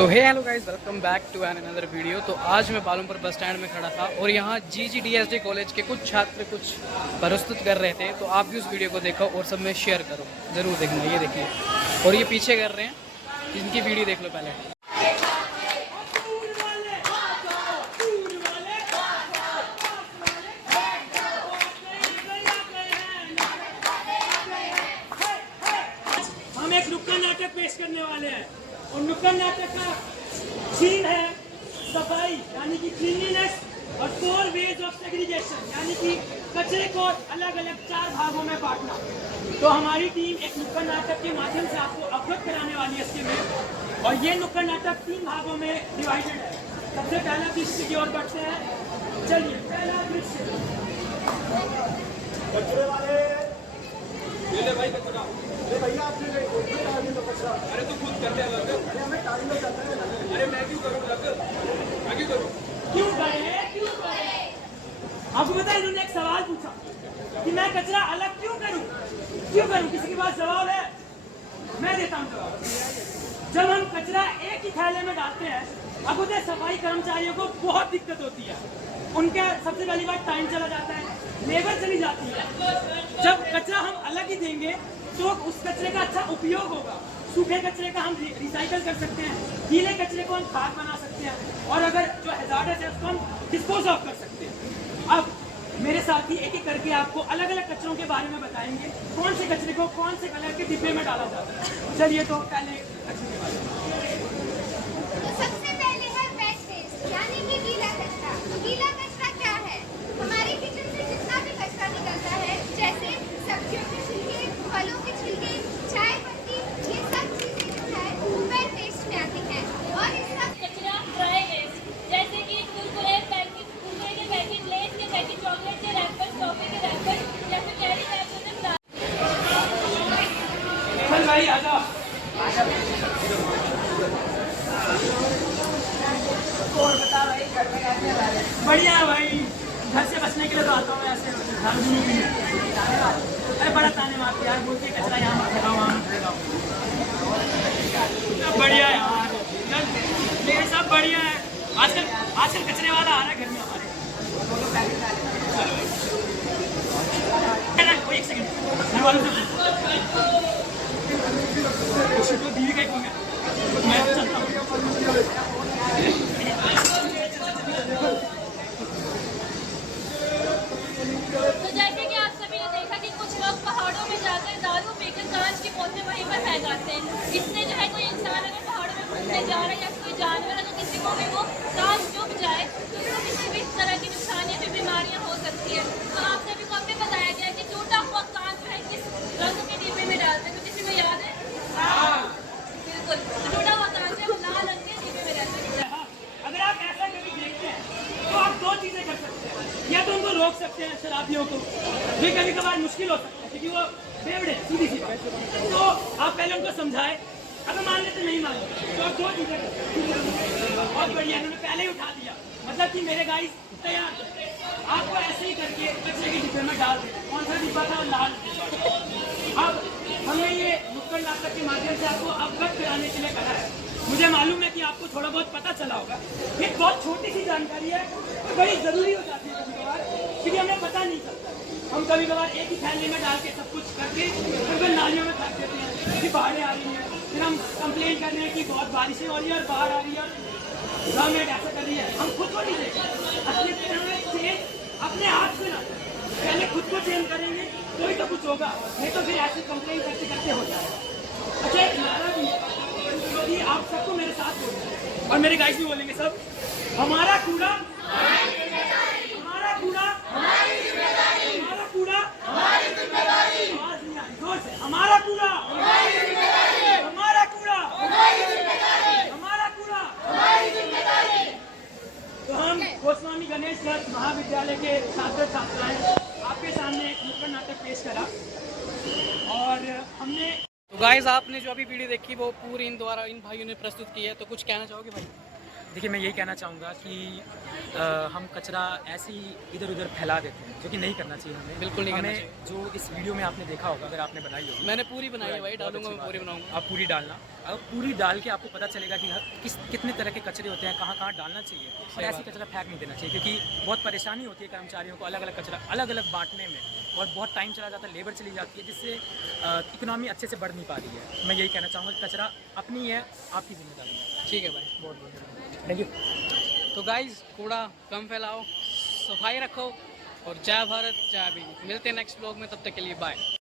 So hey hello guys, welcome back to an another video. तो आज मैं Palampur bus stand में खड़ा था और यहाँ GGDSD कॉलेज के कुछ छात्र कुछ प्रस्तुत कर रहे थे। तो आप भी उस वीडियो को देखो और सब में शेयर करो, ज़रूर देखना। ये देखिए, और ये पीछे कर रहे हैं, इनकी वीडियो देख लो पहले। हम एक नुक्कड़ नाटक पेश करने वाले हैं और नुक्कड़ नाटक का थीम है सफाई, यानी कि क्लीनलीनेस, और 4 वेज ऑफ सेग्रीगेशन, यानी कि कचरे को अलग अलग 4 भागों में बांटना। तो हमारी टीम एक नुक्कड़ नाटक के माध्यम से आपको अवगत कराने वाली है इसके में। और ये नुक्कड़ नाटक 3 भागों में डिवाइडेड है। सबसे पहला दृश्य की ओर बढ़ते हैं। चलिए, पहला दृश्य। कचरे वाले भाई कचरा, भैया आपने अरे तू खुद कर ले अलग। अरे हमें टाइम में जाता है। अरे मैं क्यों करूं अलग? मैं क्यों करूं? क्यों करे? आपको पता है, इन्होंने एक सवाल पूछा कि मैं कचरा अलग क्यों करूं? किसी के पास जवाब है? मैं देता हूं जवाब। जब हम कचरा एक ही थैले में डालते हैं, अब उधर सफाई कर्मचारियों को बहुत दिक्कत होती है। उनका सबसे पहली बात टाइम चला जाता है, लेबर चली जाती है। जब कचरा हम अलग ही देंगे तो उस कचरे का अच्छा उपयोग होगा। सूखे कचरे का हम रिसाइकल कर सकते हैं, गीले कचरे को हम खाद बना सकते हैं, और अगर जो हैजार्डस है उसको हम डिस्पोज ऑफ कर सकते हैं। अब मेरे साथी एक एक करके आपको अलग अलग कचरों के बारे में बताएंगे, कौन से कचरे को कौन से कलर के डिब्बे में डाला जाता है। चलिए, तो पहले कचरे के बारे में। तो सबसे पहले है वेट वेस्ट, यानी कि गीला कचरा। गीला कचरा क्या है? हमारे किचन से जितना भी कचरा निकलता है, जैसे सब्जियों के छिलके, फलों के छिलके, चाय पत्ती, ये सब चीजें जो है वेट वेस्ट में आती हैं। और इस सब कचरा ड्राई वेस्ट, जैसे कि कुरकुरे पैकेट, कुरकुरे के पैकेट, लेस के पैकेट, चॉकलेट के रैपर, टॉफी के रैपर, या फिर कैरी बैग होते हैं। चल भाई आजा। और बता भाई, घर में कैसे रह रहे? बढ़िया है भाई, घर से बचने के लिए तो आता हूँ ऐसे दारू पीने के लिए। अरे बड़ा ताने मारते यार, बोलते हैं कचरा यहाँ मत लगाओ, वहाँ मत लगाओ। बढ़िया यार, मेरे सब बढ़िया है। आजकल कचरे वाला आ रहा है घर में हमारे। एक सेकंड, घर वालों से दीदी का ही है, मैं चलता हूँ। तो जैसे कि आप सभी ने देखा कि कुछ लोग पहाड़ों में जाकर दारू पीकर कांच के बोतल वहीं पर फैलाते हैं। इससे जो है कोई इंसान अगर पहाड़ों में घूमने जा रहा है या कोई जानवर है, तो किसी को भी वो कांच डूब जाए तो उसको किसी भी तरह की नुकसान या फिर बीमारियां हो सकती है। तो आप सभी को हमें बताया गया कि टूटा हुआ कांच जो है किस रंग के डिब्बे में डालते हैं। तो किसी को याद है? बिल्कुल, तो टूटा हुआ कांच है वो लाल रंग के डिब्बे में रहता है। अगर आप ऐसा कभी देखते हैं तो आप 2 चीजें कर सकते हैं। या तो उनको रोक सकते हैं, शराबियों को, भी कभी कभार मुश्किल हो सकता है क्योंकि वो बेवड़े सीधी सी बात। तो आप पहले उनको समझाएं, अगर मान लेते नहीं मान तो 2 चीजें कर सकते हैं। बहुत बढ़िया, इन्होंने पहले ही उठा दिया, मतलब कि मेरे गाइस तैयार। आपको ऐसे ही करके कचरे के डिब्बे में डाल दें। कौन सा डिब्बा था? लाल। अब हमने ये नुक्कड़ नाटक के माध्यम से आपको अवगत कराने के लिए कहा है। मुझे मालूम है कि आपको थोड़ा बहुत पता चला होगा। ये बहुत छोटी सी जानकारी है, तो बड़ी जरूरी हो जाती है कभी कभार, क्योंकि हमें पता नहीं चलता। हम कभी कभार एक ही थैले में डाल के सब कुछ करके फिर नालियों में फेंक देते हैं कि बाढ़ें आ रही हैं, फिर हम कंप्लेन कर रहे हैं कि बहुत बारिशें हो रही है और बाढ़ आ रही है, गवर्नमेंट ऐसा कर रही है। हम खुद को नहीं देखते, अपने हाथ से ना पहले खुद को चेंज करेंगे तो ही तो कुछ होगा, नहीं तो फिर ऐसे कंप्लेन करते करते हो जाएगा। अच्छा, एक नारा भी है कि आप सबको मेरे साथ बोलना, और मेरे गाइस भी बोलेंगे सब, हमारा कूड़ा हमारा कूड़ा हमारा कूड़ा हमारी जिम्मेदारी। आवाज नहीं आई, जोर से, हमारा कूड़ा हमारा कूड़ा हमारा कूड़ा। तो हम गोस्वामी गणेश दत्त महाविद्यालय के छात्र छात्राएं आपके सामने एक नुक्कड़ नाटक पेश करा, और हमने। तो गाइस, आपने जो अभी वीडियो देखी वो पूरी इन भाइयों ने प्रस्तुत की है। तो कुछ कहना चाहोगे भाई? देखिए, मैं यही कहना चाहूँगा कि हम कचरा ऐसे ही इधर उधर फैला देते हैं, जो कि नहीं करना चाहिए हमें। बिल्कुल नहीं करना हमें चाहिए। जो इस वीडियो में आपने देखा होगा, अगर आपने बनाई होगी, मैंने पूरी बनाई है भाई, बहुत डालूंगा अच्छी मैं, बात पूरी है। बनाऊंगा। आप पूरी डालना, अब पूरी डाल के आपको पता चलेगा कि कितने तरह के कचरे होते हैं, कहाँ कहाँ डालना चाहिए, और ऐसी कचरा फेंक नहीं देना चाहिए, क्योंकि बहुत परेशानी होती है कर्मचारियों को अलग अलग कचरा अलग अलग बांटने में, और बहुत टाइम चला जाता है, लेबर चली जाती है, जिससे इकोनॉमी अच्छे से बढ़ नहीं पा रही है। मैं यही कहना चाहूँगा कि कचरा अपनी है, आपकी जिम्मेदारी है। ठीक है भाई। बहुत बहुत थैंक यू। तो गाइज, कूड़ा कम फैलाओ, सफाई रखो, और जय भारत जय भीम। मिलते हैं नेक्स्ट ब्लॉग में, तब तक के लिए बाय।